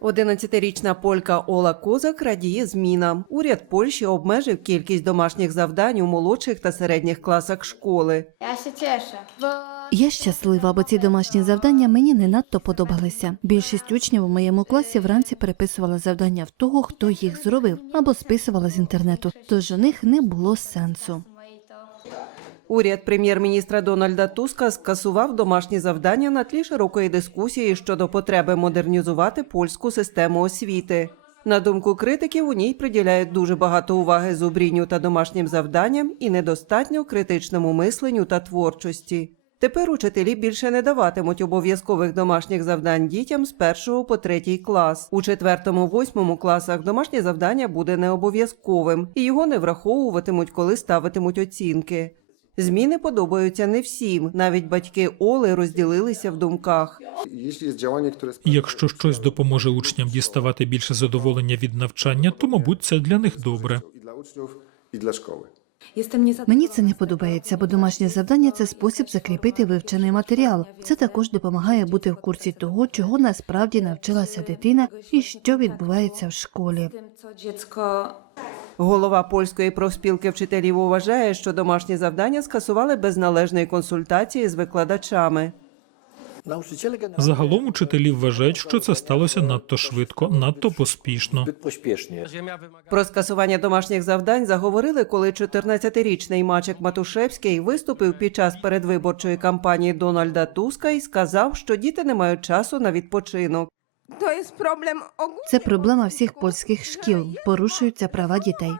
11-річна полька Ола Козак радіє змінам. Уряд Польщі обмежив кількість домашніх завдань у молодших та середніх класах школи. Się cieszę, bo Я щаслива, бо ці домашні завдання мені не надто подобалися. Більшість учнів у моєму класі вранці переписувала завдання в того, хто їх зробив, або списувала з інтернету, тож у них не було сенсу. Уряд прем'єр-міністра Дональда Туска скасував домашні завдання на тлі широкої дискусії щодо потреби модернізувати польську систему освіти. На думку критиків, у ній приділяють дуже багато уваги зубрінню та домашнім завданням і недостатньо критичному мисленню та творчості. Тепер учителі більше не даватимуть обов'язкових домашніх завдань дітям з першого по третій клас. У четвертому-восьмому класах домашнє завдання буде необов'язковим, і його не враховуватимуть, коли ставитимуть оцінки. Зміни подобаються не всім. Навіть батьки Оли розділилися в думках. І Якщо щось допоможе учням діставати більше задоволення від навчання, то мабуть це для них добре. i dla szkoły. Мені це не подобається, бо домашнє завдання це спосіб закріпити вивчений матеріал. Це також допомагає бути в курсі того, чого насправді навчилася дитина і що відбувається в школі. Голова польської профспілки вчителів вважає, що домашні завдання скасували без належної консультації з викладачами. Загалом учителі вважають, що це сталося надто швидко, надто поспішно. Про скасування домашніх завдань заговорили, коли 14-річний Мачек Матушевський виступив під час передвиборчої кампанії Дональда Туска і сказав, що діти не мають часу на відпочинок. To jest problem ogólny. Це проблема всіх польських шкіл. Порушуються права дітей.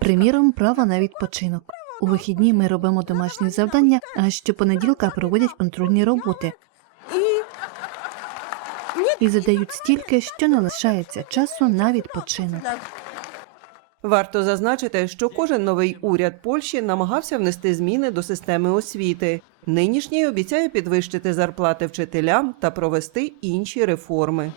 Приміром, право на відпочинок. У вихідні ми робимо домашні завдання, а щопонеділка проводять контрольні роботи. І задають стільки, що не лишається часу на відпочинок. Варто зазначити, що кожен новий уряд Польщі намагався внести зміни до системи освіти. Нинішній обіцяє підвищити зарплати вчителям та провести інші реформи.